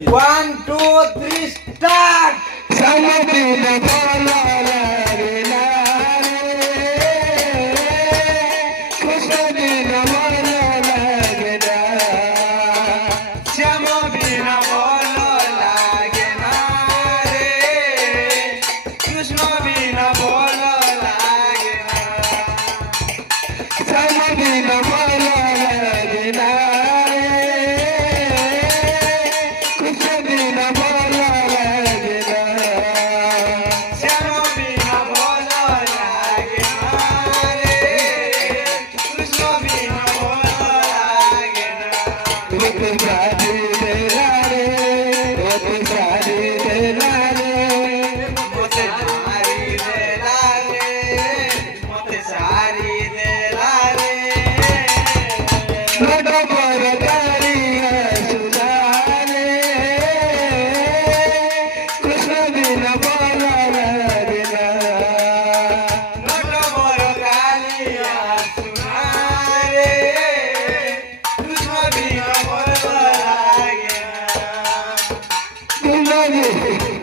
1 2 3 start সমদিন বলো রে না রে খুশদিন বলো রে না শ্যামবিন ভালো লাগে না রে কৃষ্ণবিন ভালো লাগে না সমদিন বলো রে না খুশদিন বলো রে না শ্যামবিন ভালো লাগে না রে কৃষ্ণবিন ভালো লাগে না रुक जाती तेरा रे रुक जाती तेरा रे মতে সারি দেলা রে মতে সারি দেলা রে लड़ो पर तारिया सुना रे कृष्ण बिन बोला रे ना লোক বড় কালিয়া সুনারে কৃষ্ণ বিন ভালো লাগে না दुलारी